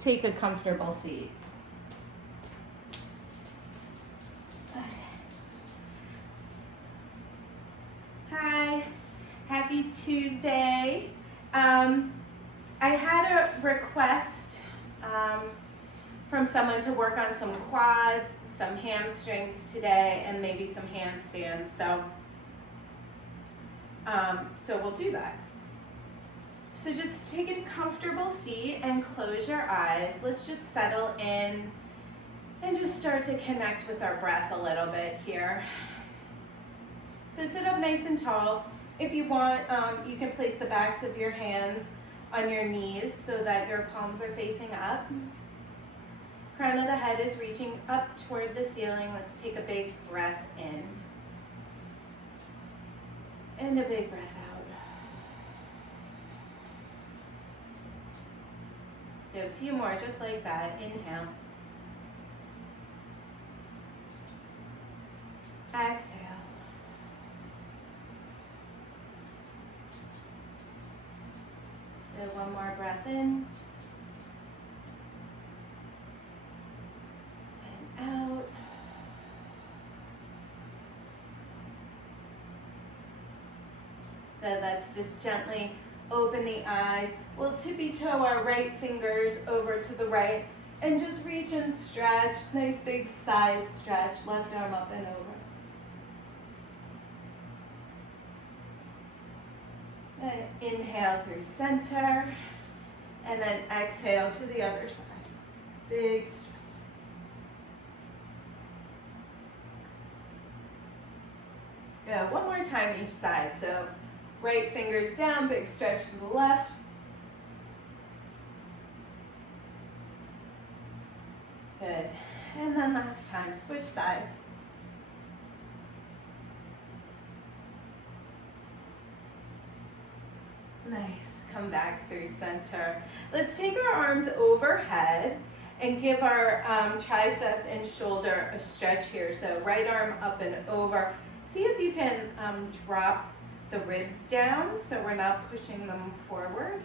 take a comfortable seat. Hi, happy Tuesday. I had a request from someone to work on some quads, some hamstrings today, and maybe some handstands. So we'll do that. So just take a comfortable seat and close your eyes. Let's just settle in and just start to connect with our breath a little bit here. So sit up nice and tall. If you want, you can place the backs of your hands on your knees so that your palms are facing up. Crown of the head is reaching up toward the ceiling. Let's take a big breath in. And a big breath out. Good, a few more just like that. Inhale. Exhale. Good, one more breath in. And out. Good, let's just gently open the eyes. We'll tippy toe our right fingers over to the right and just reach and stretch. Nice big side stretch, left arm up and over. And inhale through center and then exhale to the other side. Big stretch. Good, one more time each side. So right fingers down, big stretch to the left. Good. And then last time, switch sides. Nice. Come back through center. Let's take our arms overhead and give our tricep and shoulder a stretch here. So right arm up and over. See if you can drop the ribs down so we're not pushing them forward.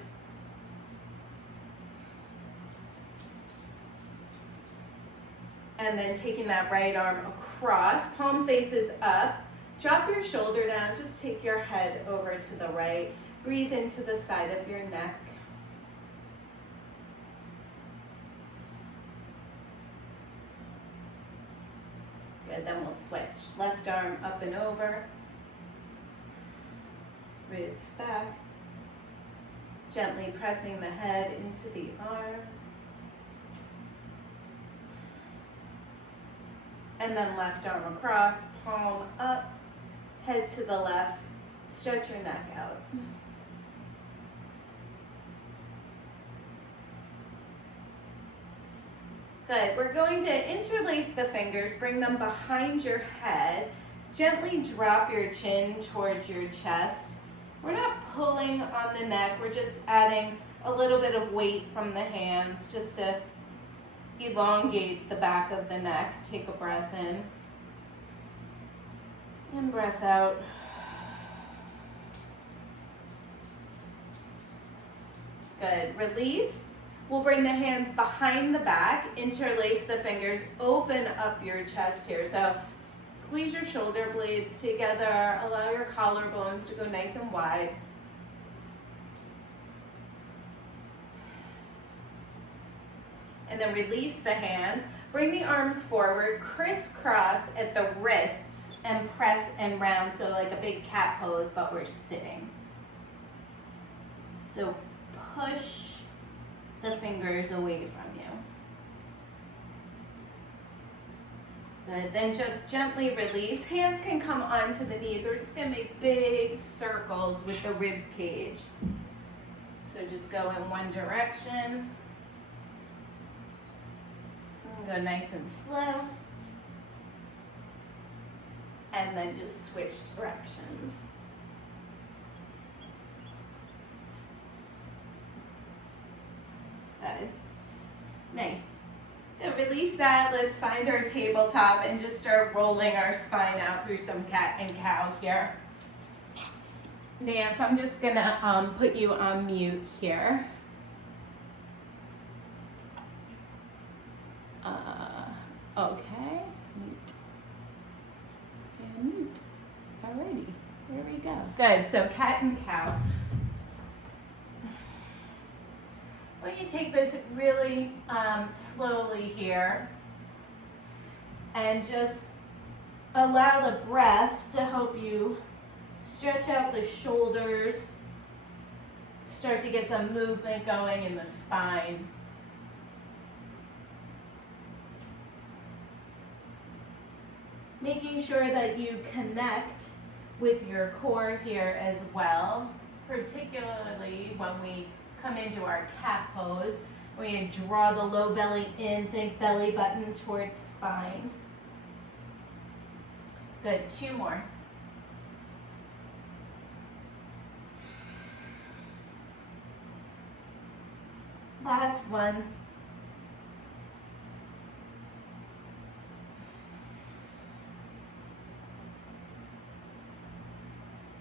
And then taking that right arm across, palm faces up. Drop your shoulder down, just take your head over to the right. Breathe into the side of your neck. Good, then we'll switch. Left arm up and over. Ribs back. Gently pressing the head into the arm. And then left arm across, palm up, head to the left. Stretch your neck out. Good, we're going to interlace the fingers, bring them behind your head. Gently drop your chin towards your chest. We're not pulling on the neck, we're just adding a little bit of weight from the hands just to elongate the back of the neck. Take a breath in and breath out. Good, release. We'll bring the hands behind the back, interlace the fingers, open up your chest here. So squeeze your shoulder blades together, allow your collarbones to go nice and wide. And then release the hands. Bring the arms forward, crisscross at the wrists and press and round. So like a big cat pose, but we're sitting. So push the fingers away from you. Good, then just gently release. Hands can come onto the knees. We're just gonna make big circles with the rib cage. So just go in one direction. And go nice and slow. And then just switch directions. Good. Nice. Now release that. Let's find our tabletop and just start rolling our spine out through some cat and cow here. Nance, I'm just gonna put you on mute here. Okay, neat. And neat. Alrighty, there we go. Good, so cat and cow. Well, you take this really slowly here and just allow the breath to help you stretch out the shoulders, start to get some movement going in the spine. Making sure that you connect with your core here as well, particularly when we come into our cat pose. We're going to draw the low belly in, think belly button towards spine. Good, 2 more. Last one.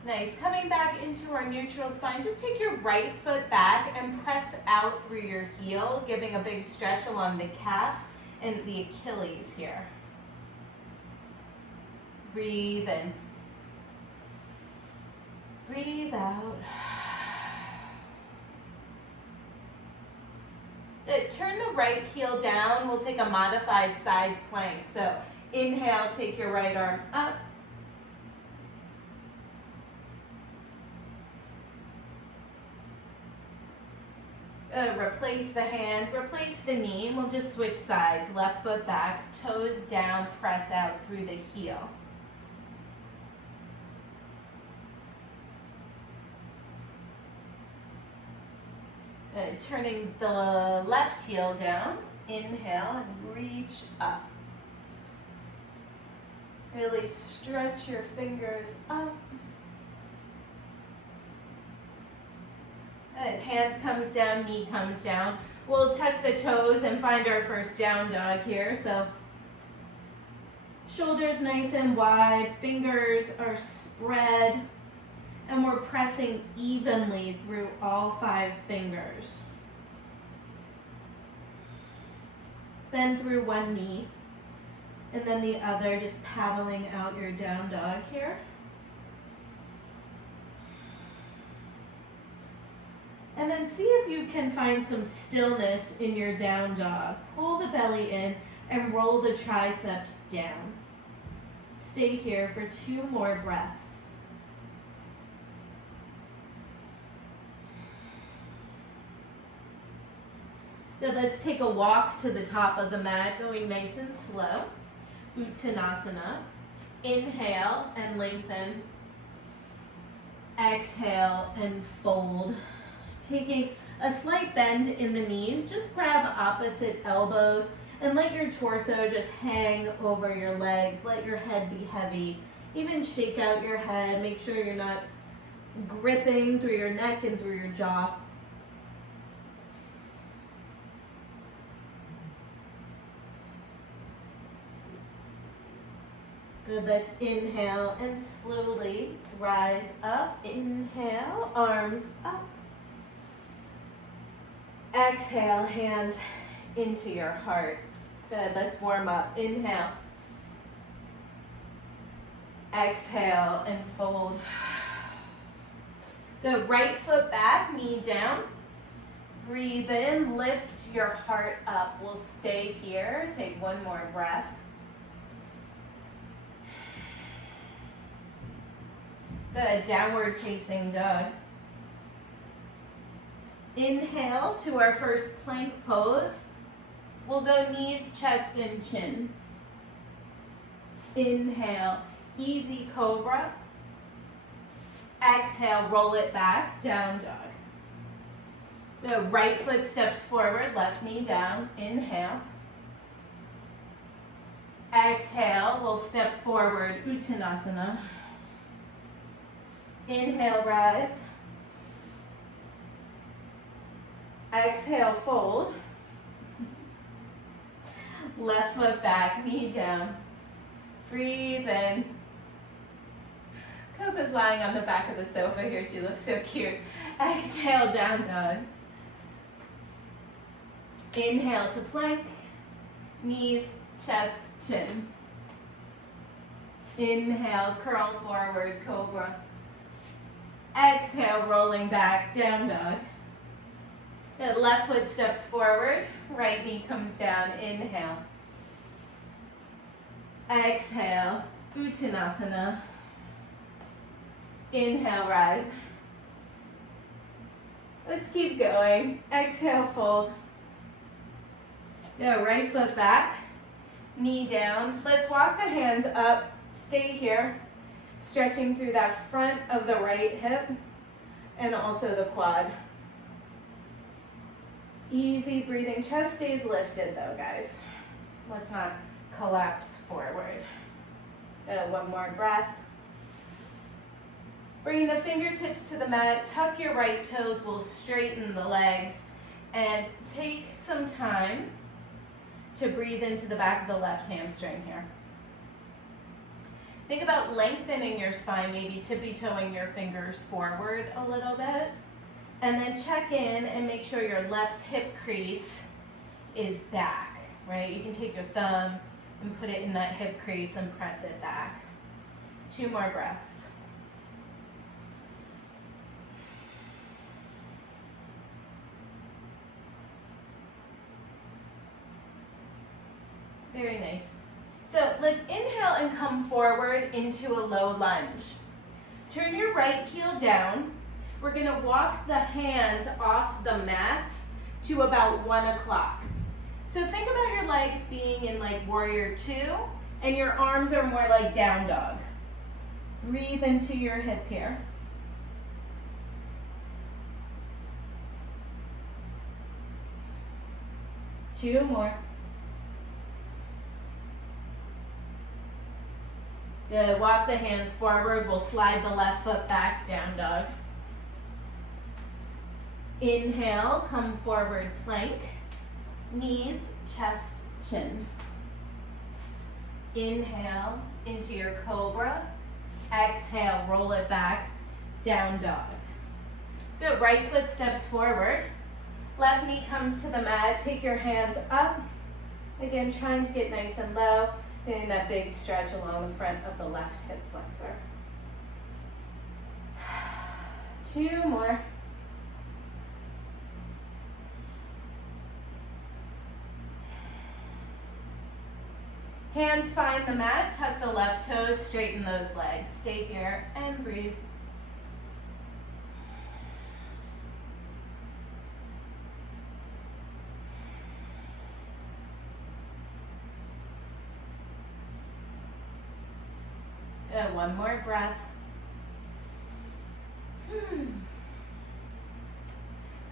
Nice. Coming back into our neutral spine, just take your right foot back and press out through your heel, giving a big stretch along the calf and the Achilles here. Breathe in. Breathe out. Good. Turn the right heel down. We'll take a modified side plank. So inhale, take your right arm up. Replace the hand, replace the knee, and we'll just switch sides. Left foot back, toes down, press out through the heel. Turning the left heel down, inhale and reach up. Really stretch your fingers up. Good. Hand comes down, knee comes down. We'll tuck the toes and find our first down dog here. So shoulders nice and wide, fingers are spread, and we're pressing evenly through all 5 fingers. Bend through one knee, and then the other, just paddling out your down dog here. And then see if you can find some stillness in your down dog. Pull the belly in and roll the triceps down. Stay here for 2 more breaths. Good, let's take a walk to the top of the mat, going nice and slow. Uttanasana. Inhale and lengthen. Exhale and fold. Taking a slight bend in the knees, just grab opposite elbows and let your torso just hang over your legs. Let your head be heavy. Even shake out your head. Make sure you're not gripping through your neck and through your jaw. Good, let's inhale and slowly rise up. Inhale, arms up. Exhale, hands into your heart. Good, let's warm up. Inhale. Exhale and fold. Good, right foot back, knee down. Breathe in, lift your heart up. We'll stay here. Take 1 more breath. Good, downward facing dog. Inhale to our first plank pose. We'll go knees, chest, and chin. Inhale, easy cobra. Exhale, roll it back, down dog. The right foot steps forward, left knee down. Inhale. Exhale, we'll step forward, Uttanasana. Inhale, rise. Exhale, fold. Left foot back, knee down. Breathe in. Coco's lying on the back of the sofa here. She looks so cute. Exhale, down dog. Inhale to plank. Knees, chest, chin. Inhale, curl forward, cobra. Exhale, rolling back, down dog. Good, left foot steps forward, right knee comes down, inhale. Exhale, Uttanasana. Inhale, rise. Let's keep going. Exhale, fold. Yeah, right foot back, knee down. Let's walk the hands up, stay here, stretching through that front of the right hip and also the quad. Easy breathing. Chest stays lifted though, guys. Let's not collapse forward. One more breath. Bring the fingertips to the mat. Tuck your right toes. We'll straighten the legs. And take some time to breathe into the back of the left hamstring here. Think about lengthening your spine, maybe tippy-toeing your fingers forward a little bit. And then check in and make sure your left hip crease is back, right? You can take your thumb and put it in that hip crease and press it back. 2 more breaths. Very nice. So let's inhale and come forward into a low lunge. Turn your right heel down. We're gonna walk the hands off the mat to about 1 o'clock. So think about your legs being in like warrior 2 and your arms are more like down dog. Breathe into your hip here. Two more. Good, walk the hands forward. We'll slide the left foot back, down dog. Inhale, come forward, plank. Knees, chest, chin. Inhale into your cobra. Exhale, roll it back, down dog. Good, right foot steps forward. Left knee comes to the mat. Take your hands up. Again, trying to get nice and low. Feeling that big stretch along the front of the left hip flexor. 2 more. Hands find the mat, tuck the left toes, straighten those legs. Stay here and breathe. One more breath. Good,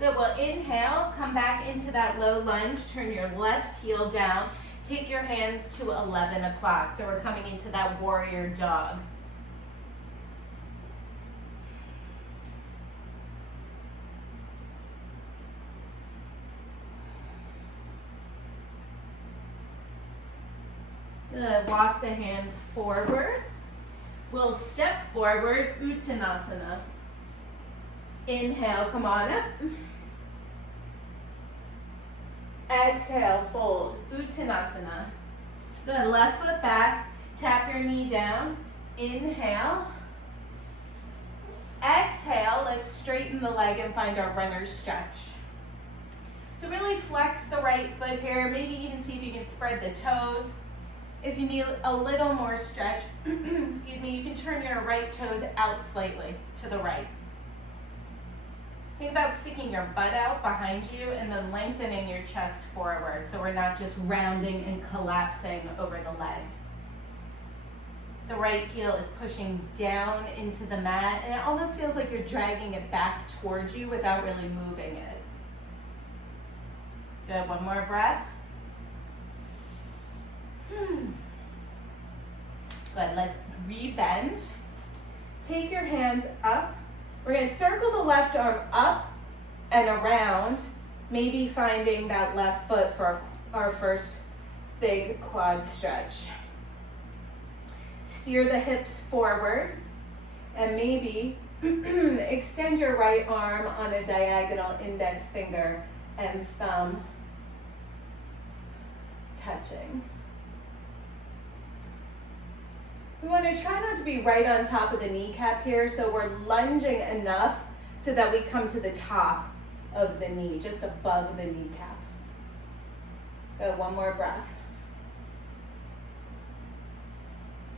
well inhale, come back into that low lunge, turn your left heel down, take your hands to 11 o'clock. So we're coming into that warrior dog. Good, walk the hands forward. We'll step forward, Uttanasana. Inhale, come on up. Exhale, fold, Uttanasana. Good, left foot back, tap your knee down. Inhale. Exhale, let's straighten the leg and find our runner's stretch. So really flex the right foot here, maybe even see if you can spread the toes. If you need a little more stretch, excuse me, you can turn your right toes out slightly to the right. Think about sticking your butt out behind you and then lengthening your chest forward so we're not just rounding and collapsing over the leg. The right heel is pushing down into the mat and it almost feels like you're dragging it back towards you without really moving it. Good, one more breath. Good, let's re-bend. Take your hands up. We're gonna circle the left arm up and around, maybe finding that left foot for our first big quad stretch. Steer the hips forward and maybe extend your right arm on a diagonal, index finger and thumb touching. We want to try not to be right on top of the kneecap here, so we're lunging enough so that we come to the top of the knee, just above the kneecap. Good, one more breath.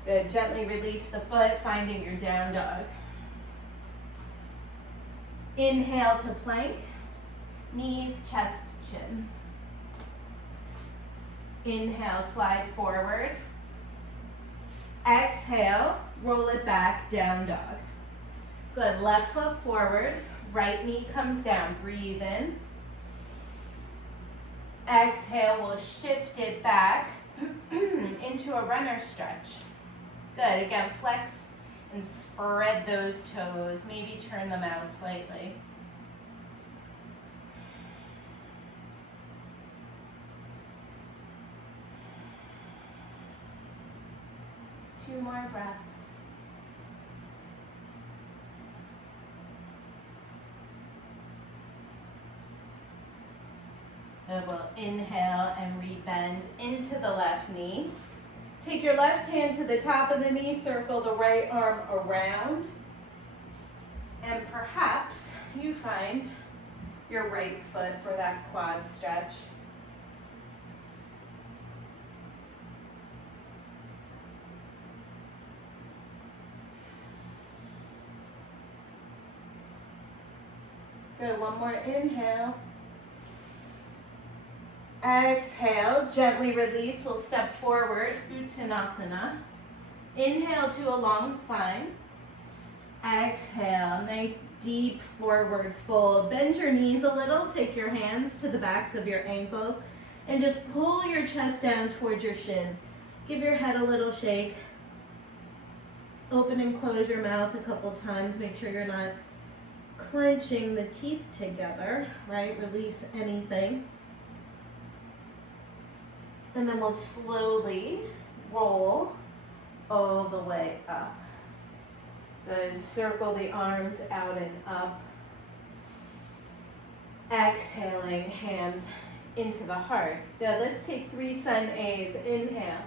Good, gently release the foot, finding your down dog. Inhale to plank, knees, chest, chin. Inhale, slide forward. Exhale, roll it back, down dog. Good, left foot forward, right knee comes down, breathe in. Exhale, we'll shift it back into a runner stretch. Good, again, flex and spread those toes, maybe turn them out slightly. Two more breaths. And we'll inhale and rebend into the left knee. Take your left hand to the top of the knee, circle the right arm around, and perhaps you find your right foot for that quad stretch. Good, one more inhale. Exhale, gently release, we'll step forward, Uttanasana. Inhale to a long spine. Exhale, nice deep forward fold. Bend your knees a little, take your hands to the backs of your ankles, and just pull your chest down towards your shins. Give your head a little shake. Open and close your mouth a couple times, make sure you're not clenching the teeth together, right? Release anything. And then we'll slowly roll all the way up. Good, circle the arms out and up. Exhaling, hands into the heart. Good, let's take 3 sun A's. Inhale.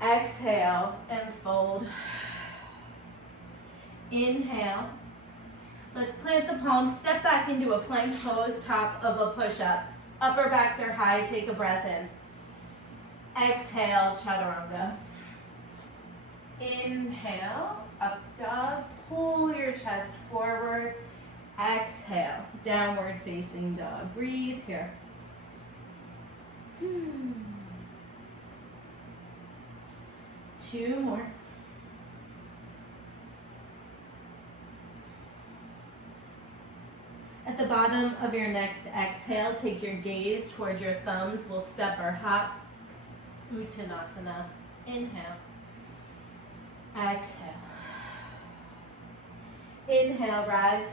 Exhale and fold. Inhale. Let's plant the palms, step back into a plank pose, top of a push-up. Upper backs are high, take a breath in. Exhale, chaturanga. Inhale, up dog, pull your chest forward. Exhale, downward facing dog. Breathe here. 2 more. At the bottom of your next exhale, take your gaze towards your thumbs. We'll step or hop. Uttanasana. Inhale. Exhale. Inhale, rise.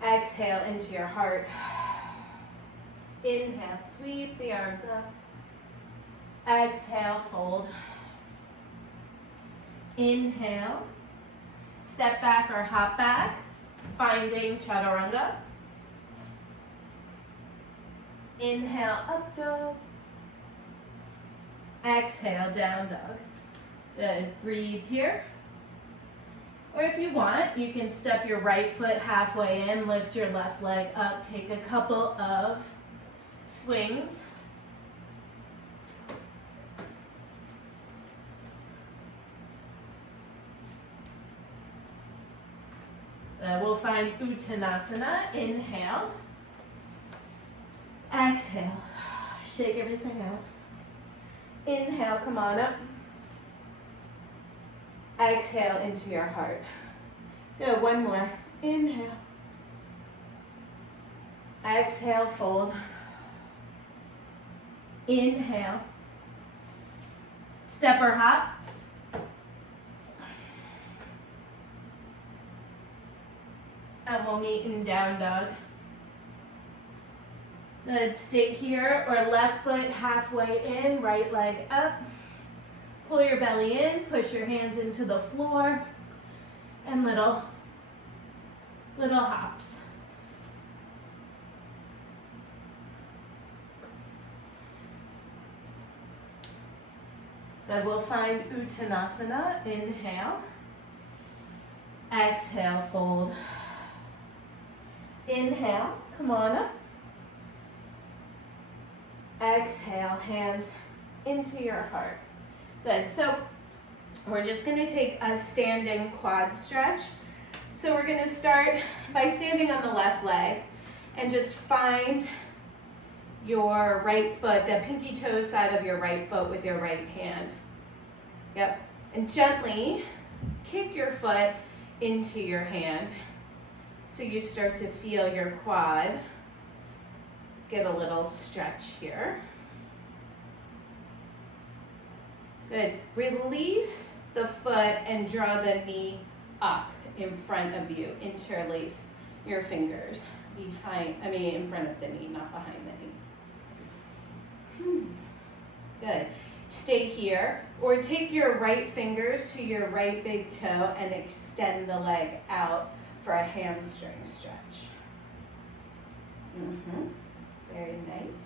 Exhale into your heart. Inhale, sweep the arms up. Exhale, fold. Inhale, step back or hop back. Finding chaturanga. Inhale, up dog. Exhale, down dog. Good, breathe here. Or if you want, you can step your right foot halfway in, lift your left leg up, take a couple of swings. We'll find Uttanasana. Inhale. Exhale. Shake everything out. Inhale, come on up. Exhale into your heart. Good, one more. Inhale. Exhale, fold. Inhale. Step or hop. And we'll meet in down dog. Good, stay here or left foot halfway in, right leg up. Pull your belly in, push your hands into the floor, and little hops. Good, we'll find Uttanasana, inhale. Exhale, fold. Inhale, come on up. Exhale, hands into your heart. Good, so we're just gonna take a standing quad stretch. So we're gonna start by standing on the left leg and just find your right foot, the pinky toe side of your right foot with your right hand. Yep, and gently kick your foot into your hand so you start to feel your quad get a little stretch here. Good. Release the foot and draw the knee up in front of you. Interlace your fingers in front of the knee, not behind the knee. Good. Stay here, or take your right fingers to your right big toe and extend the leg out for a hamstring stretch. Very nice.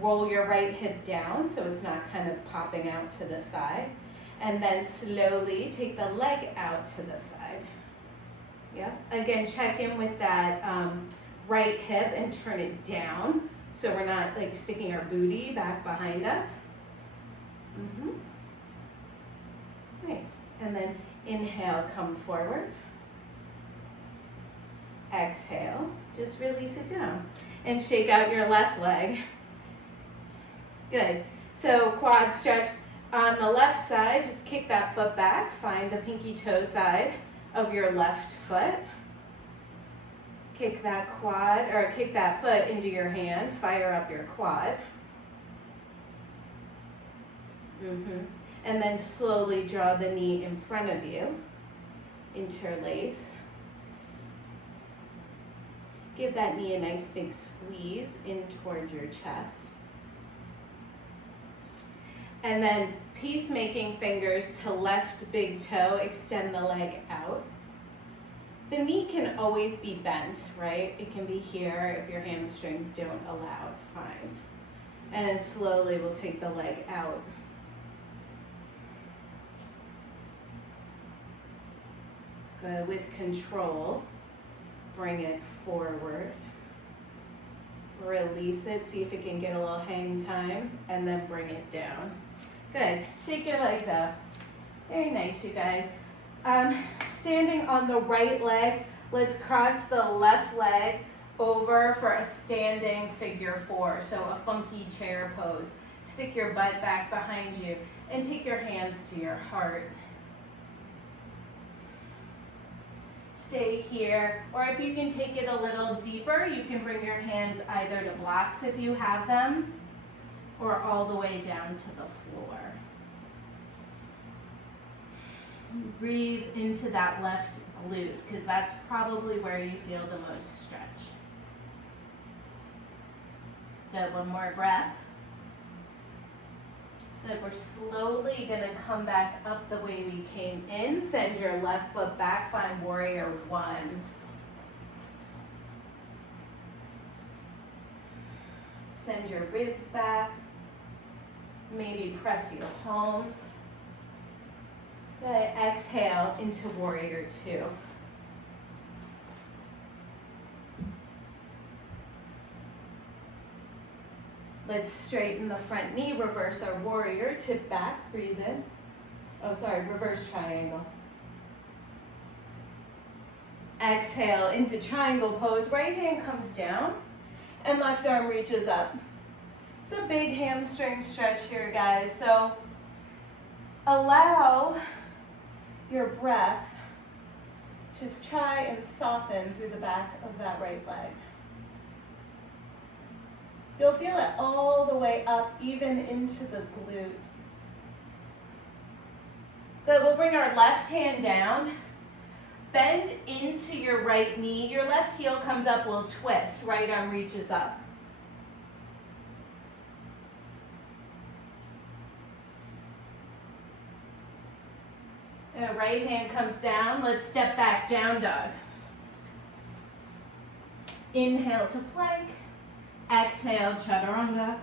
Roll your right hip down so it's not kind of popping out to the side. And then slowly take the leg out to the side. Yeah. Again, check in with that right hip and turn it down so we're not like sticking our booty back behind us. Nice. And then inhale, come forward. Exhale, just release it down. And shake out your left leg. Good. So quad stretch on the left side, just kick that foot back. Find the pinky toe side of your left foot. Kick that foot into your hand. Fire up your quad. And then slowly draw the knee in front of you. Interlace. Give that knee a nice big squeeze in towards your chest. And then peacemaking fingers to left big toe, extend the leg out. The knee can always be bent, right? It can be here if your hamstrings don't allow, it's fine. And then slowly we'll take the leg out. Good, with control, bring it forward. Release it, see if it can get a little hang time, and then bring it down. Good, shake your legs out. Very nice, you guys. Standing on the right leg, let's cross the left leg over for a standing figure four, so a funky chair pose. Stick your butt back behind you and take your hands to your heart. Stay here, or if you can take it a little deeper, you can bring your hands either to blocks if you have them, or all the way down to the floor. Breathe into that left glute, because that's probably where you feel the most stretch. Good, one more breath. Good, we're slowly gonna come back up the way we came in. Send your left foot back, find warrior one. Send your ribs back. Maybe press your palms. Good, exhale into warrior two. Let's straighten the front knee, reverse our warrior, tip back, breathe in. Reverse triangle. Exhale into triangle pose, right hand comes down and left arm reaches up. It's a big hamstring stretch here, guys, so allow your breath to try and soften through the back of that right leg. You'll feel it all the way up, even into the glute. Good, we'll bring our left hand down. Bend into your right knee. Your left heel comes up, we'll twist. Right arm reaches up. And right hand comes down. Let's step back, down dog. Inhale to plank. Exhale, chaturanga.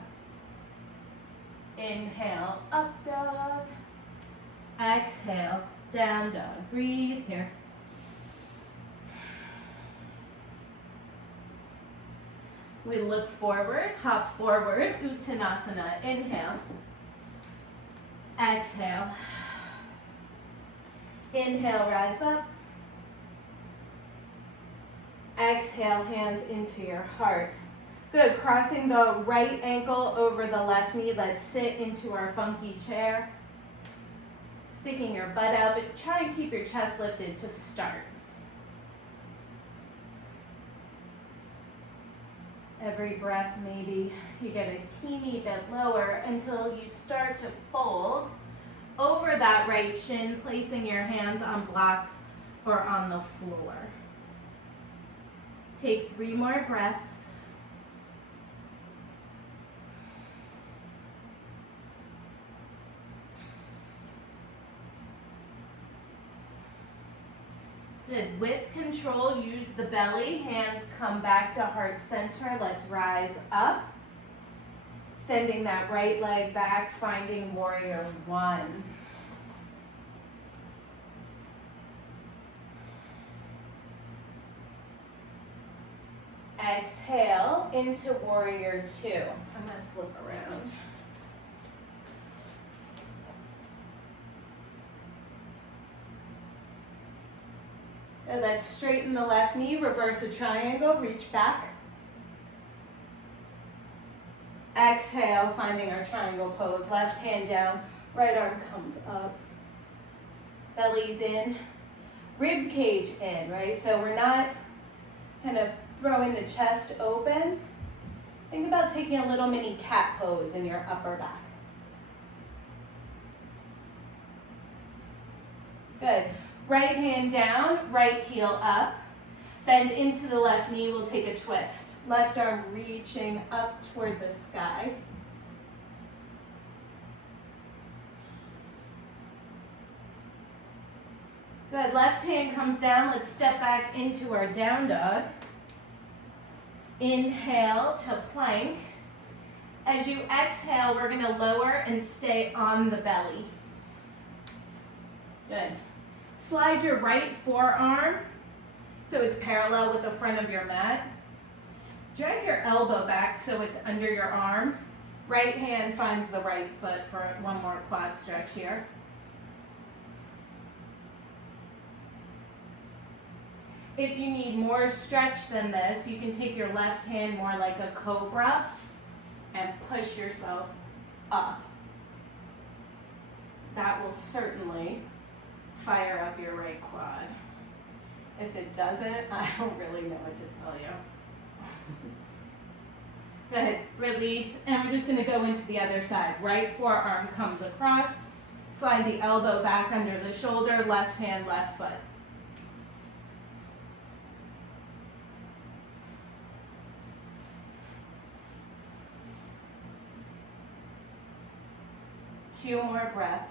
Inhale, up dog. Exhale, down dog. Breathe here. We look forward, hop forward, Uttanasana. Inhale. Exhale. Inhale, rise up. Exhale, hands into your heart. Good, crossing the right ankle over the left knee. Let's sit into our funky chair. Sticking your butt out, but try and keep your chest lifted to start. Every breath, maybe you get a teeny bit lower until you start to fold over that right shin, placing your hands on blocks or on the floor. Take 3 more breaths. Good. With control, use the belly. Hands come back to heart center. Let's rise up. Sending that right leg back, finding warrior 1. Exhale into warrior 2. I'm going to flip around. And let's straighten the left knee, reverse a triangle, reach back. Exhale, finding our triangle pose. Left hand down, right arm comes up. Belly's in, rib cage in, right? So we're not kind of throwing the chest open. Think about taking a little mini cat pose in your upper back. Good. Right hand down, right heel up. Bend into the left knee, we'll take a twist. Left arm reaching up toward the sky. Good, left hand comes down, let's step back into our down dog. Inhale to plank. As you exhale, we're gonna lower and stay on the belly. Good. Slide your right forearm so it's parallel with the front of your mat. Drag your elbow back so it's under your arm. Right hand finds the right foot for one more quad stretch here. If you need more stretch than this, you can take your left hand more like a cobra and push yourself up. That will certainly fire up your right quad. If it doesn't, I don't really know what to tell you. Good, release, and we're just gonna go into the other side. Right forearm comes across, slide the elbow back under the shoulder, left hand, left foot. Two more breaths.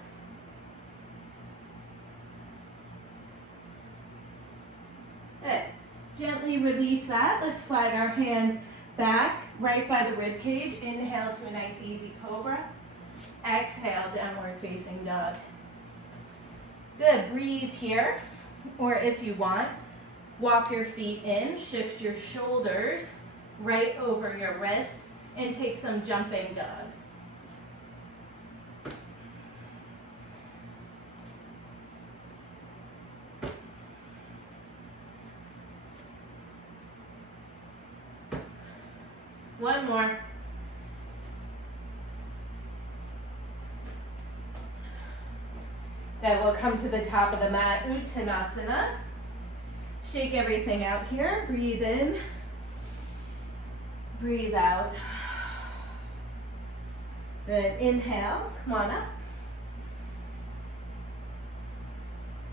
Good. Gently release that. Let's slide our hands back, right by the rib cage. Inhale to a nice easy cobra. Exhale, downward facing dog. Good, breathe here. Or if you want, walk your feet in, shift your shoulders right over your wrists, and take some jumping dogs. One more. Then we'll come to the top of the mat, Uttanasana. Shake everything out here. Breathe in. Breathe out. Good. Inhale. Come on up.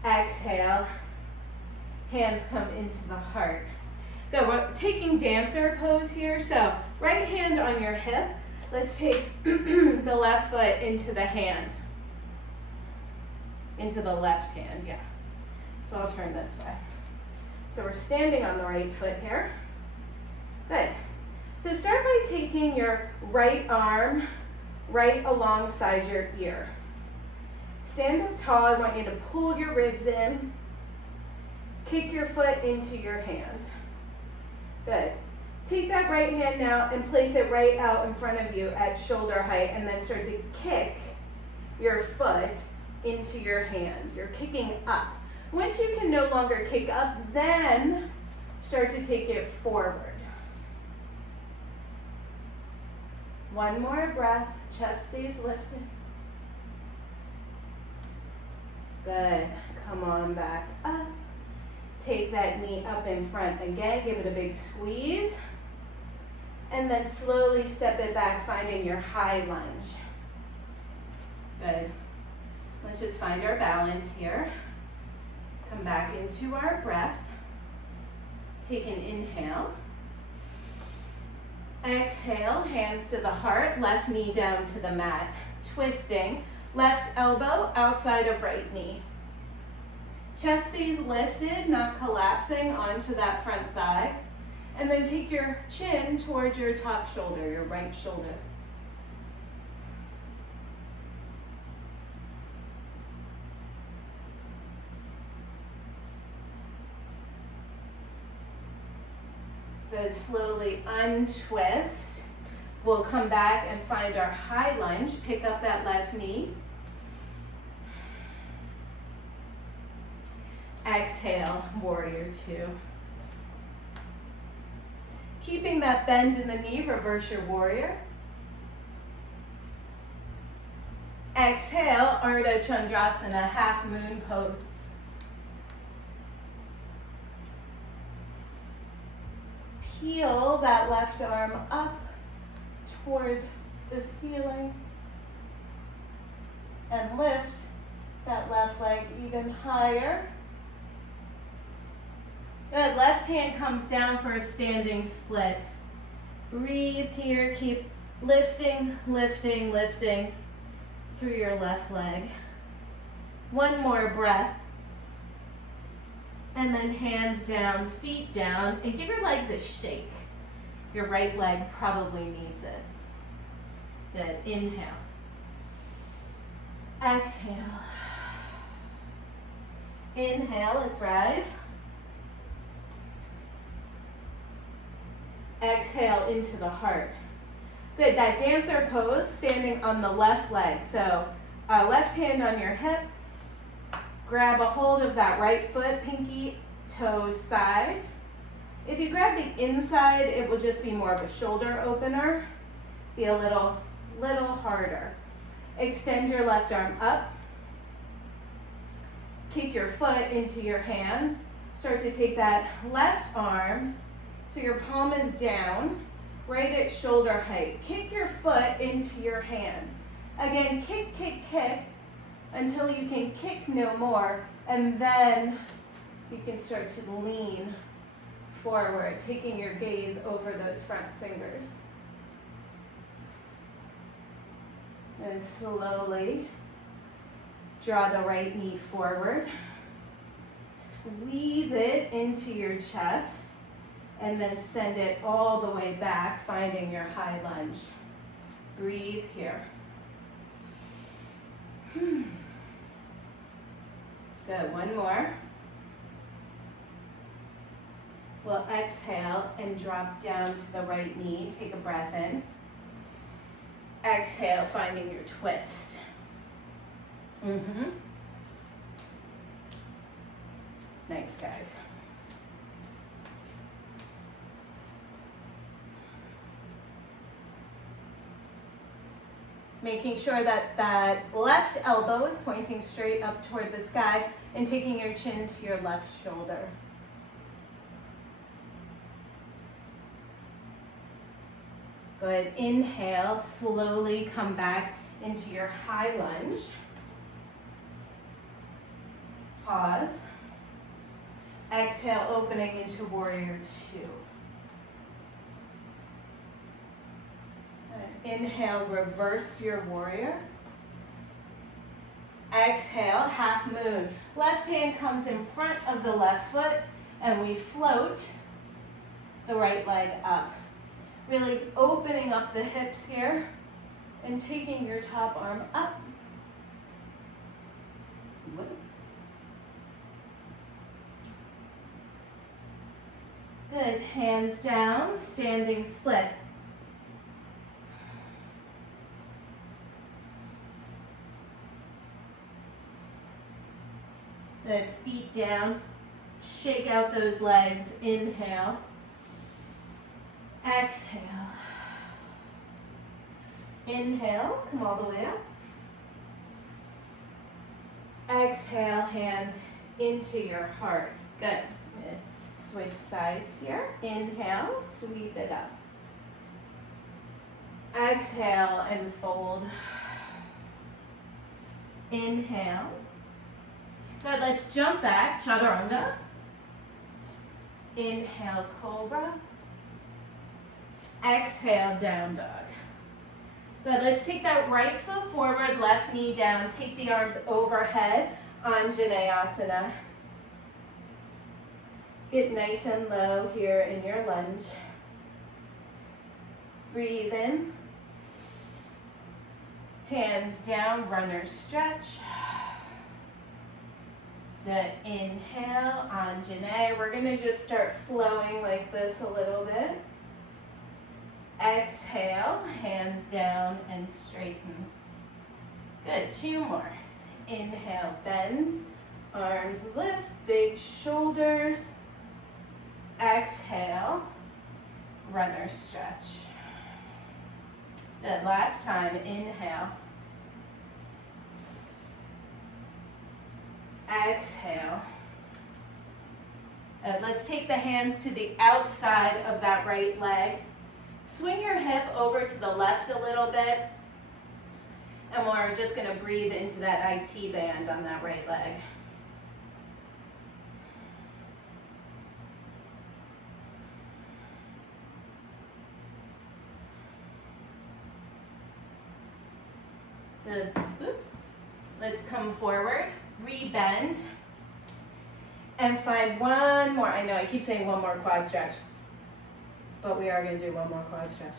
Exhale. Hands come into the heart. Good. We're taking dancer pose here. So right hand on your hip. Let's take the left foot into the hand. Into the left hand, yeah. So I'll turn this way. So we're standing on the right foot here. Good. So start by taking your right arm right alongside your ear. Stand up tall. I want you to pull your ribs in. Kick your foot into your hand. Good. Take that right hand now and place it right out in front of you at shoulder height, and then start to kick your foot into your hand. You're kicking up. Once you can no longer kick up, then start to take it forward. One more breath. Chest stays lifted. Good. Come on back up. Take that knee up in front again. Give it a big squeeze. And then slowly step it back, finding your high lunge. Good. Let's just find our balance here. Come back into our breath. Take an inhale. Exhale, hands to the heart, left knee down to the mat. Twisting, left elbow outside of right knee. Chest stays lifted, not collapsing onto that front thigh. And then take your chin towards your top shoulder, your right shoulder. Good, slowly untwist. We'll come back and find our high lunge. Pick up that left knee. Exhale, warrior two. Keeping that bend in the knee, reverse your warrior. Exhale, Ardha Chandrasana, half moon pose. Peel that left arm up toward the ceiling and lift that left leg even higher. Good, left hand comes down for a standing split. Breathe here, keep lifting, lifting, lifting through your left leg. One more breath. And then hands down, feet down, and give your legs a shake. Your right leg probably needs it. Good, inhale. Exhale. Inhale, let's rise. Exhale into the heart. Good, that dancer pose, standing on the left leg. So left hand on your hip, grab a hold of that right foot, pinky toe side. If you grab the inside, it will just be more of a shoulder opener. Be a little harder. Extend your left arm up. Kick your foot into your hands. Start to take that left arm, so your palm is down, right at shoulder height. Kick your foot into your hand. Again, kick, kick, kick, until you can kick no more, and then you can start to lean forward, taking your gaze over those front fingers. And slowly draw the right knee forward. Squeeze it into your chest, and then send it all the way back, finding your high lunge. Breathe here. Good, one more. We'll exhale and drop down to the right knee. Take a breath in. Exhale, finding your twist. Nice, guys. Making sure that that left elbow is pointing straight up toward the sky and taking your chin to your left shoulder. Good, inhale, slowly come back into your high lunge. Pause. Exhale, opening into warrior two. Inhale, reverse your warrior. Exhale, half moon. Left hand comes in front of the left foot, and we float the right leg up. Really opening up the hips here and taking your top arm up. Good, hands down, standing split. Good, feet down, shake out those legs, inhale, exhale. Inhale, come all the way up. Exhale, hands into your heart. Good. Switch sides here. Inhale, sweep it up. Exhale and fold. Inhale. Good, let's jump back, chaturanga. Inhale, cobra. Exhale, down dog. Good, let's take that right foot forward, left knee down. Take the arms overhead, Anjaneyasana. Get nice and low here in your lunge. Breathe in. Hands down, runner stretch. Good, inhale, Anjaney. We're gonna just start flowing like this a little bit. Exhale, hands down and straighten. Good, 2 more. Inhale, bend, arms lift, big shoulders. Exhale, runner stretch. Good, last time, inhale. Exhale. Let's take the hands to the outside of that right leg. Swing your hip over to the left a little bit. And we're just going to breathe into that IT band on that right leg. Good. Oops. Let's come forward, re-bend, and find one more. I know I keep saying one more quad stretch, but we are going to do one more quad stretch.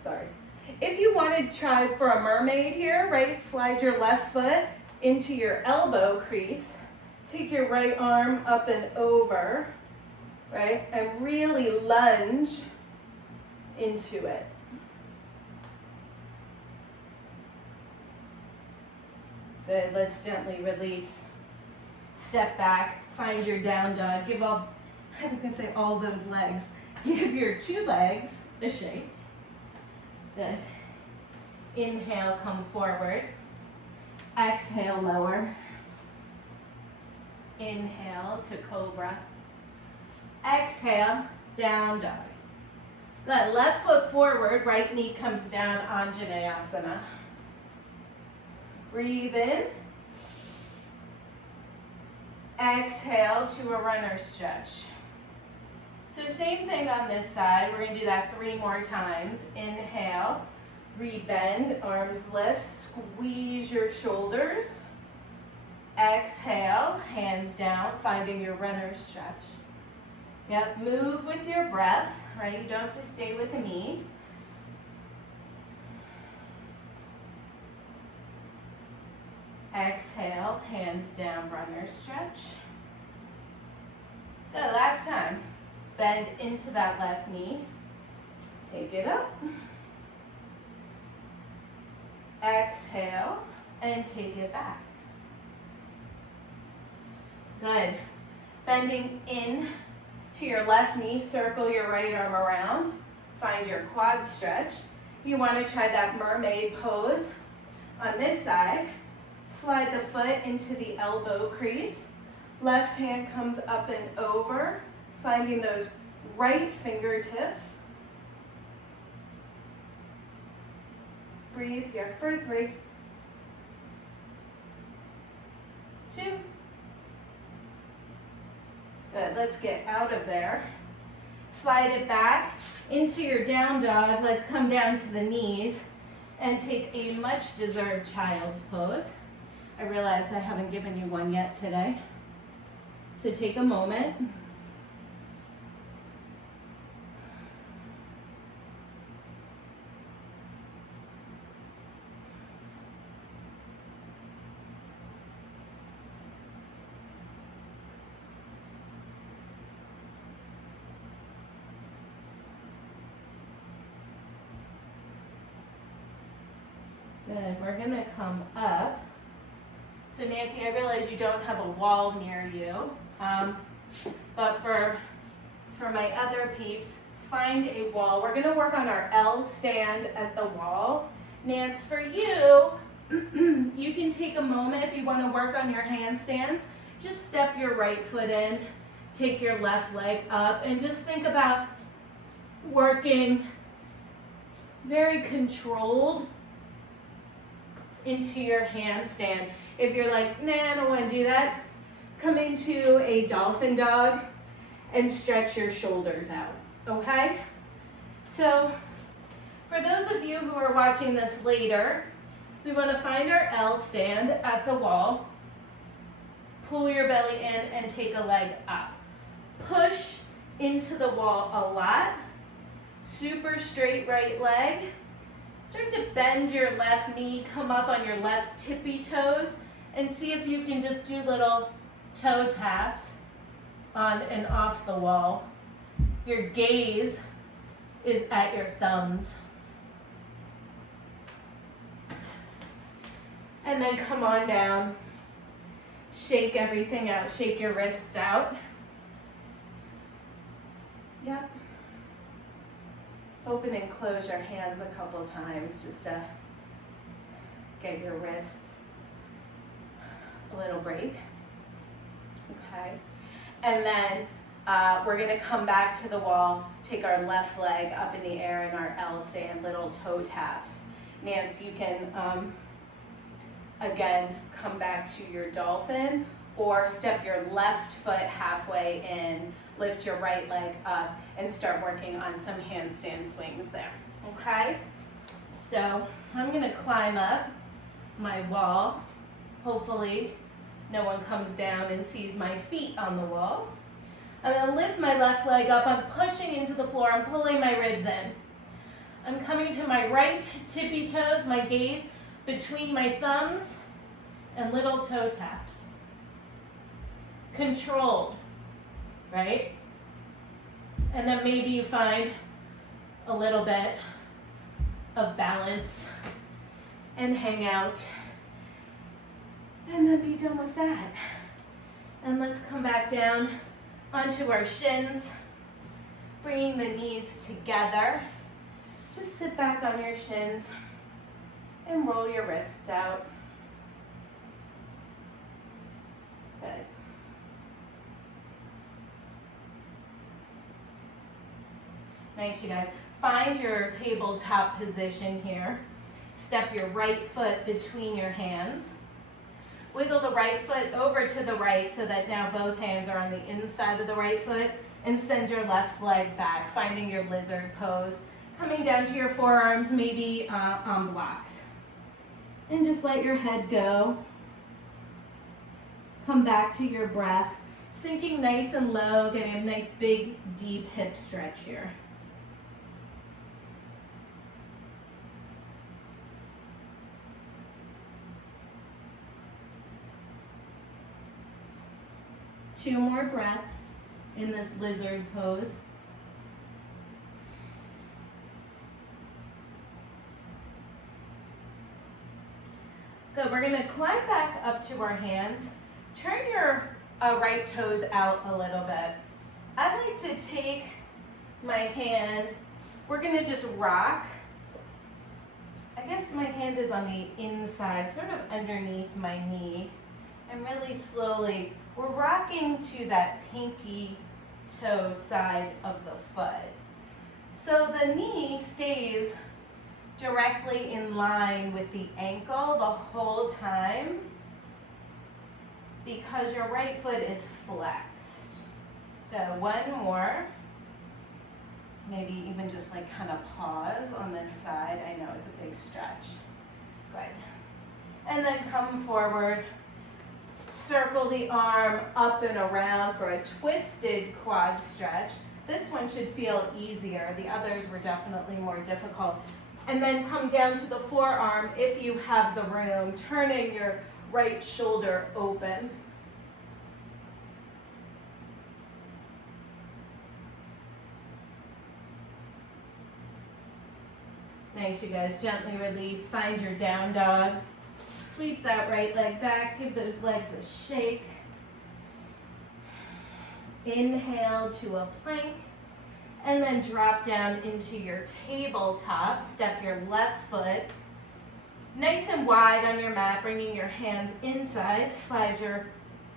Sorry. If you want to try for a mermaid here, right, slide your left foot into your elbow crease. Take your right arm up and over, right, and really lunge into it. Good, let's gently release. Step back, find your down dog. Give all, I was gonna say all those legs. Give your 2 legs a shake. Good. Inhale, come forward. Exhale, lower. Inhale to cobra. Exhale, down dog. Good, left foot forward, right knee comes down, Anjaneyasana. Breathe in. Exhale to a runner stretch. So same thing on this side. We're going to do that 3 more times. Inhale, re-bend, arms lift, squeeze your shoulders. Exhale, hands down, finding your runner stretch. Yep, move with your breath, right? You don't have to stay with me. Exhale, hands down, runner stretch. Good, last time. Bend into that left knee. Take it up. Exhale, and take it back. Good. Bending in to your left knee, circle your right arm around. Find your quad stretch. You want to try that mermaid pose on this side. Slide the foot into the elbow crease. Left hand comes up and over, finding those right fingertips. Breathe here for 3, 2. Good, let's get out of there. Slide it back into your down dog. Let's come down to the knees and take a much deserved child's pose. I realize I haven't given you one yet today. So take a moment. Good, we're gonna come up. So Nancy, I realize you don't have a wall near you, but for my other peeps, find a wall. We're gonna work on our L stand at the wall. Nance, for you, you can take a moment if you wanna work on your handstands. Just step your right foot in, take your left leg up, and just think about working very controlled into your handstand. If you're like, nah, I don't wanna do that, come into a dolphin dog and stretch your shoulders out, okay? So, for those of you who are watching this later, we wanna find our L stand at the wall, pull your belly in and take a leg up. Push into the wall a lot, super straight right leg. Start to bend your left knee, come up on your left tippy toes, and see if you can just do little toe taps on and off the wall. Your gaze is at your thumbs. And then come on down. Shake everything out. Shake your wrists out. Yep. Open and close your hands a couple times just to get your wrists a little break. Okay. And then we're gonna come back to the wall, take our left leg up in the air in our L stand, little toe taps. Nance, you can, again, come back to your dolphin or step your left foot halfway in, lift your right leg up, and start working on some handstand swings there, okay? So I'm gonna climb up my wall. Hopefully no one comes down and sees my feet on the wall. I'm gonna lift my left leg up. I'm pushing into the floor. I'm pulling my ribs in. I'm coming to my right tippy toes, my gaze between my thumbs and little toe taps. Controlled, right? And then maybe you find a little bit of balance and hang out. And then be done with that. And let's come back down onto our shins, bringing the knees together. Just sit back on your shins and roll your wrists out. Good. Nice, you guys. Find your tabletop position here. Step your right foot between your hands. Wiggle the right foot over to the right so that now both hands are on the inside of the right foot, and send your left leg back, finding your lizard pose. Coming down to your forearms, maybe on blocks. And just let your head go. Come back to your breath, sinking nice and low, getting a nice big deep hip stretch here. Two more breaths in this lizard pose. Good, we're gonna climb back up to our hands. Turn your right toes out a little bit. I like to take my hand, we're gonna just rock. I guess my hand is on the inside, sort of underneath my knee. And really slowly, we're rocking to that pinky toe side of the foot. So the knee stays directly in line with the ankle the whole time because your right foot is flexed. Good, one more. Maybe even just like kind of pause on this side. I know it's a big stretch. Good. And then come forward. Circle the arm up and around for a twisted quad stretch. This one should feel easier. The others were definitely more difficult. And then come down to the forearm if you have the room, turning your right shoulder open. Nice, you guys. Gently release. Find your down dog. Sweep that right leg back. Give those legs a shake. Inhale to a plank. And then drop down into your tabletop. Step your left foot nice and wide on your mat, bringing your hands inside. Slide your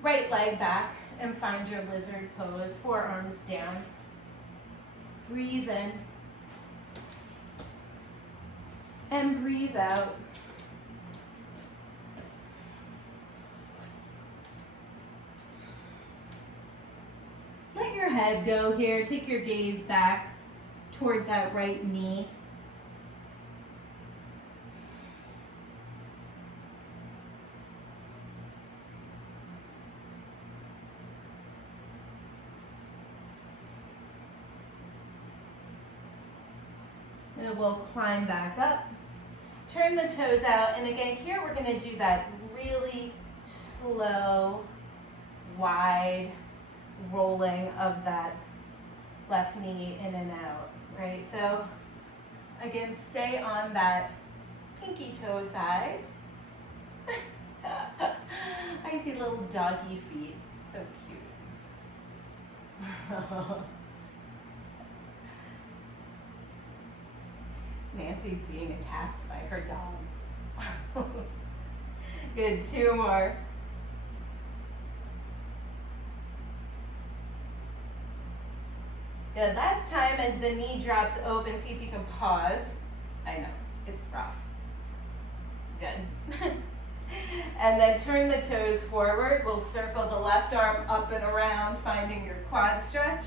right leg back and find your lizard pose. Forearms down. Breathe in. And breathe out. Let your head go here. Take your gaze back toward that right knee. And we'll climb back up. Turn the toes out, and again, here we're going to do that really slow, wide rolling of that left knee in and out, right? So again, stay on that pinky toe side. I see little doggy feet, so cute. Nancy's being attacked by her dog. Good, 2 more. Good, last time as the knee drops open, see if you can pause. I know, it's rough. Good. And then turn the toes forward. We'll circle the left arm up and around, finding your quad stretch.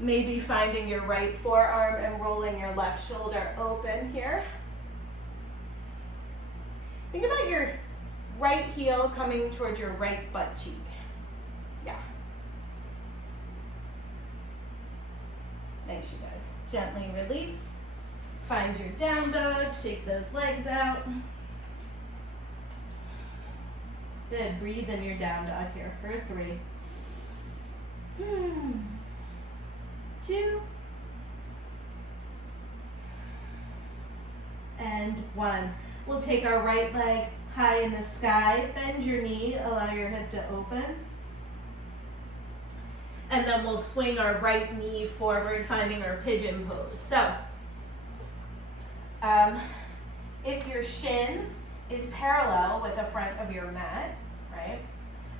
Maybe finding your right forearm and rolling your left shoulder open here. Think about your right heel coming towards your right butt cheek. Yeah. Nice, you guys. Gently release. Find your down dog. Shake those legs out. Good. Breathe in your down dog here for 3. 2 and 1. We'll take our right leg high in the sky, bend your knee, allow your hip to open. And then we'll swing our right knee forward, finding our pigeon pose. So, if your shin is parallel with the front of your mat, right?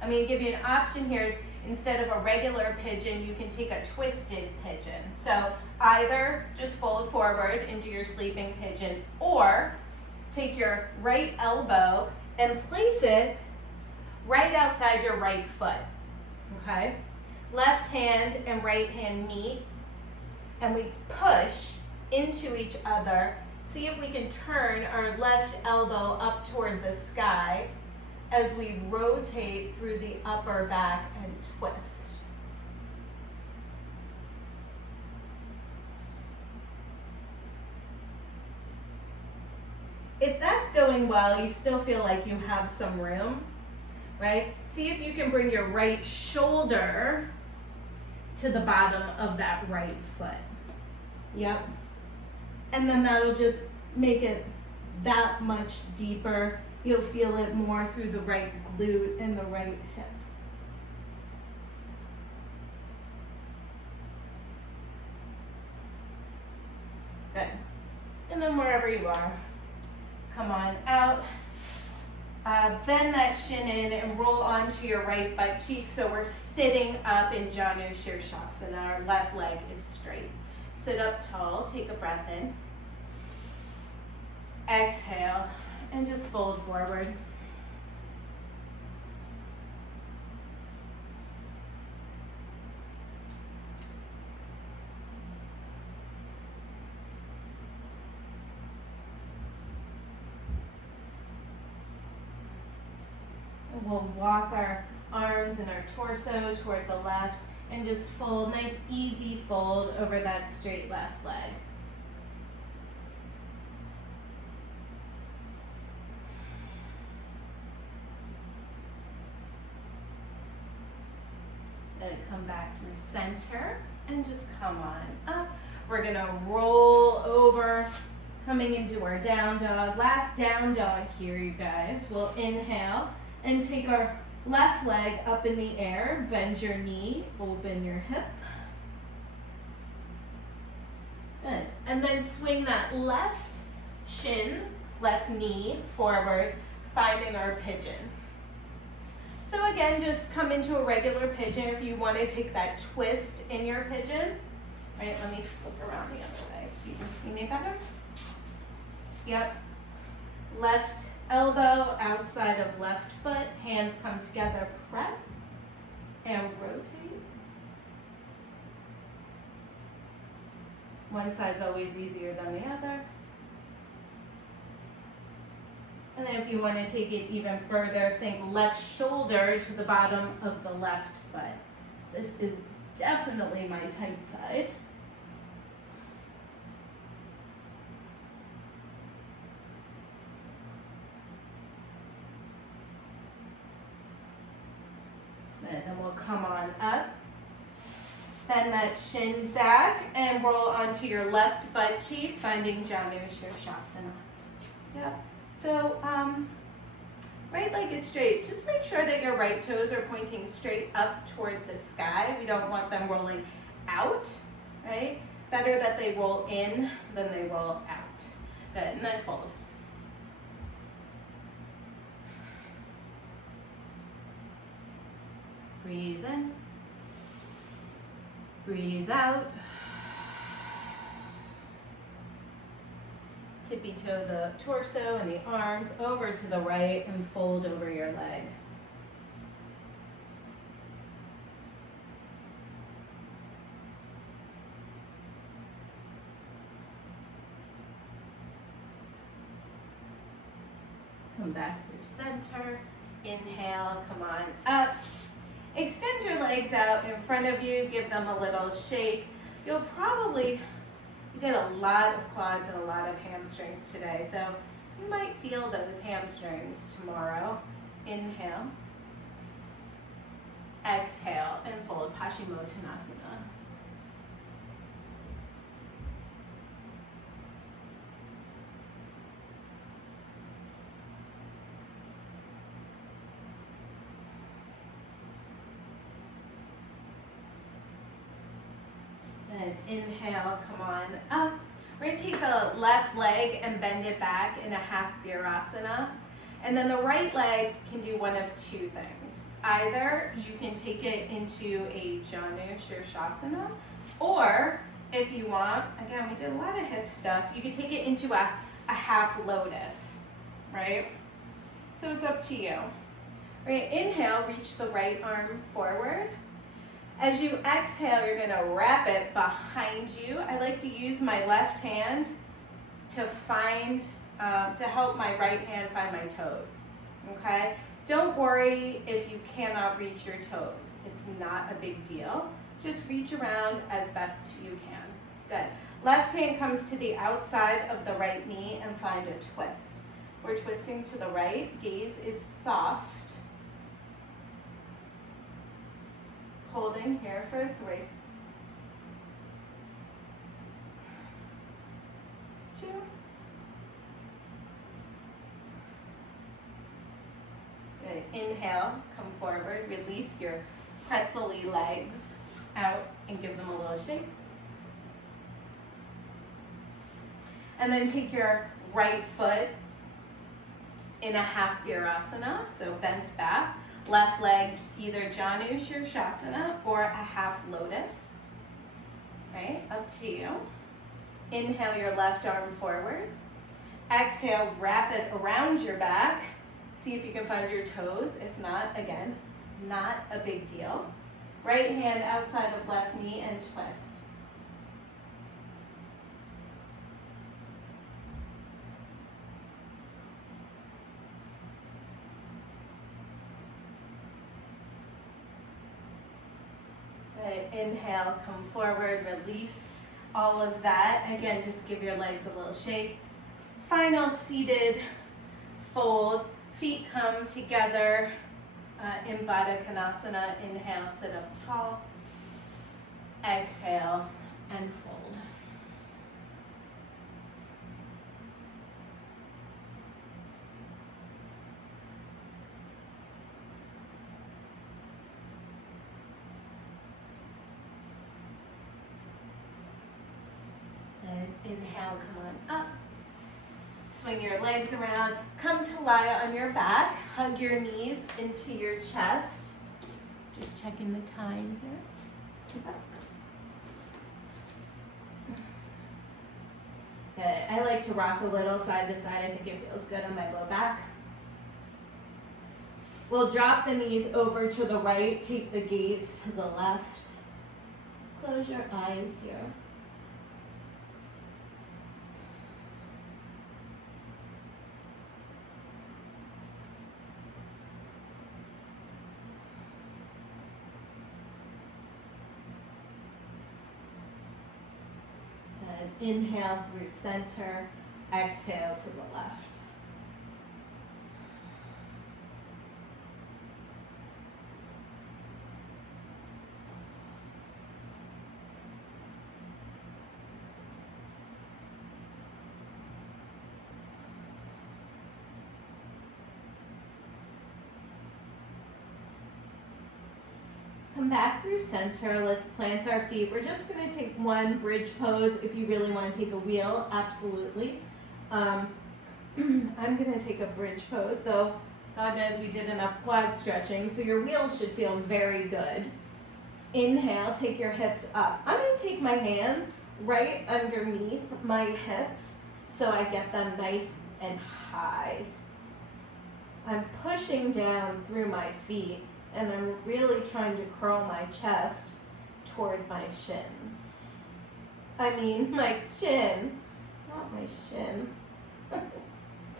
I'm going to give you an option here. Instead of a regular pigeon, you can take a twisted pigeon. So either just fold forward into your sleeping pigeon, or take your right elbow and place it right outside your right foot, okay? Left hand and right hand meet, and we push into each other. See if we can turn our left elbow up toward the sky as we rotate through the upper back and twist. If that's going well, you still feel like you have some room, right? See if you can bring your right shoulder to the bottom of that right foot. Yep. And then that'll just make it that much deeper. You'll feel it more through the right glute and the right hip. Good. And then wherever you are, come on out. Bend that shin in and roll onto your right butt cheek. So we're sitting up in Janu Shirshasana. Our left leg is straight. Sit up tall, take a breath in. Exhale, and just fold forward. We'll walk our arms and our torso toward the left and just fold, nice easy fold over that straight left leg. Let it come back through center and just come on up. We're gonna roll over Coming into our down dog. Last down dog here, you guys. We'll inhale and take our left leg up in the air. Bend your knee, open your hip. Good. And then swing that left shin, left knee forward, finding our pigeon. So again, just come into a regular pigeon. If you want to take that twist in your pigeon, right, let me flip around the other way so you can see me better. Yep. Left elbow outside of left foot, hands come together, press and rotate. One side's always easier than the other. And then if you want to take it even further, think left shoulder to the bottom of the left foot. This is definitely my tight side. And then we'll come on up. Bend that shin back and roll onto your left butt cheek, finding Janu Shirshasana. Yep. So, right leg is straight. Just make sure that your right toes are pointing straight up toward the sky. We don't want them rolling out, right? Better that they roll in than they roll out. Good, and then fold. Breathe in. Breathe out. Tippy toe the torso and the arms over to the right and fold over your leg. Come back through center. Inhale, come on up. Extend your legs out in front of you, give them a little shake. You did a lot of quads and a lot of hamstrings today, so you might feel those hamstrings tomorrow. Inhale. Exhale and fold Paschimottanasana. Then inhale, come on up. We're going to take the left leg and bend it back in a half virasana. And then the right leg can do one of two things. Either you can take it into a Janu Shirshasana, or if you want, again, we did a lot of hip stuff, you can take it into a half lotus, right? So it's up to you. Right, inhale, reach the right arm forward. As you exhale, you're gonna wrap it behind you. I like to use my left hand to help my right hand find my toes, okay? Don't worry if you cannot reach your toes. It's not a big deal. Just reach around as best you can. Good. Left hand comes to the outside of the right knee and find a twist. We're twisting to the right. Gaze is soft. Holding here for 3, 2, good. Inhale, come forward, release your pretzel-y legs out and give them a little shake. And then take your right foot in a half virasana, so bent back. Left leg, either Janu Shirshasana or a half lotus, right? Up to you. Inhale your left arm forward. Exhale, wrap it around your back. See if you can find your toes. If not, again, not a big deal. Right hand outside of left knee and twist. Inhale, come forward, release all of that. Again, just give your legs a little shake. Final seated fold. Feet come together in Baddha Konasana. Inhale, sit up tall. Exhale and fold. Inhale, come on up. Swing your legs around. Come to lie on your back. Hug your knees into your chest. Just checking the time here. Good. I like to rock a little side to side. I think it feels good on my low back. We'll drop the knees over to the right. Take the gaze to the left. Close your eyes here. Inhale through center, exhale to the left. Come back through center. Let's plant our feet. We're just going to take one bridge pose. If you really want to take a wheel, absolutely. I'm going to take a bridge pose, though God knows we did enough quad stretching, so your wheels should feel very good. Inhale, take your hips up. I'm going to take my hands right underneath my hips so I get them nice and high. I'm pushing down through my feet, and I'm really trying to curl my chest toward my shin. I mean my chin, not my shin.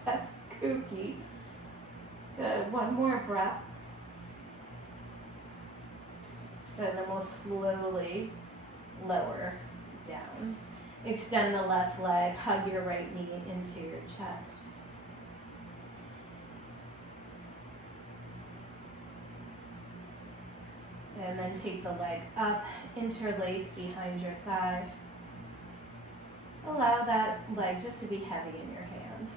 That's kooky. Good, one more breath. And then we'll slowly lower down. Extend the left leg, hug your right knee into your chest. And then take the leg up, interlace behind your thigh. Allow that leg just to be heavy in your hands.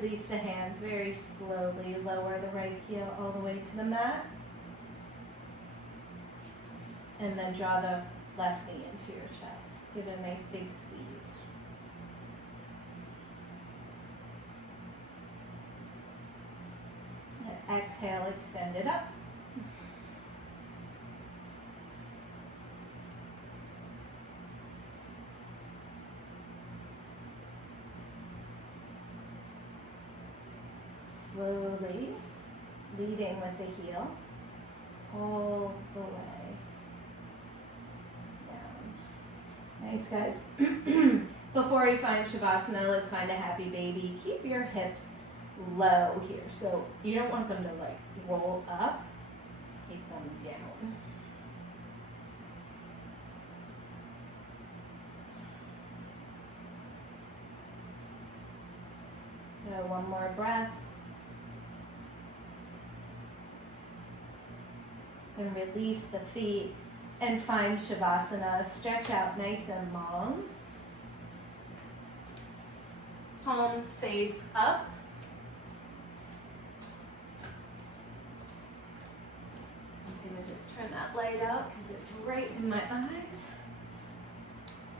Release the hands very slowly. Lower the right heel all the way to the mat. And then draw the left knee into your chest. Give it a nice big squeeze. And exhale, extend it up. Slowly, leading with the heel, all the way down. Nice, guys. Before we find Shavasana, let's find a happy baby. Keep your hips low here. So you don't want them to like roll up. Keep them down. Good, one more breath. And release the feet and find Shavasana. Stretch out nice and long. Palms face up. I'm going to just turn that light out because it's right in my eyes.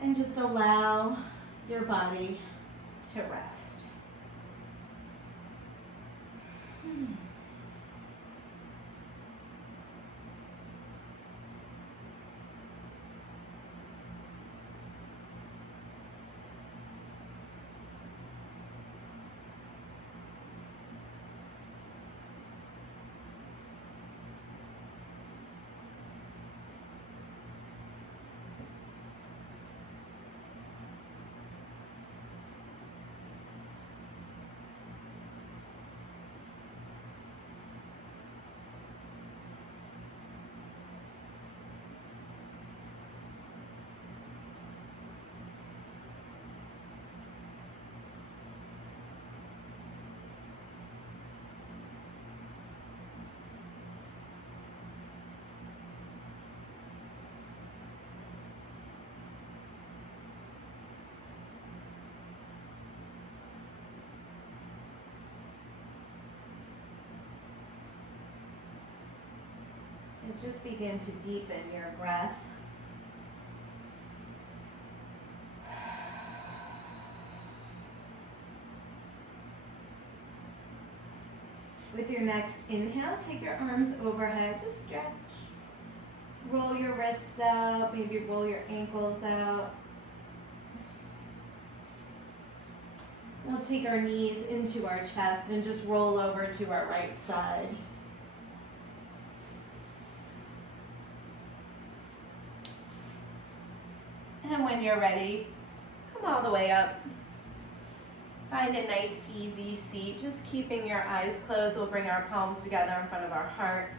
And just allow your body to rest. Just begin to deepen your breath. With your next inhale, take your arms overhead, just stretch. Roll your wrists out, maybe roll your ankles out. We'll take our knees into our chest and just roll over to our right side. And when you're ready, come all the way up. Find a nice, easy seat. Just keeping your eyes closed. We'll bring our palms together in front of our heart.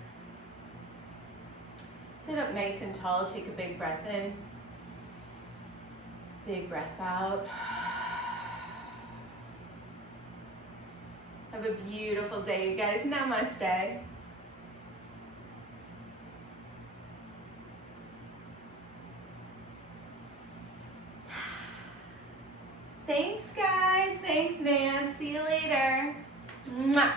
Sit up nice and tall. Take a big breath in. Big breath out. Have a beautiful day, you guys. Namaste. Thanks, guys. Thanks, Nan. See you later. Mwah.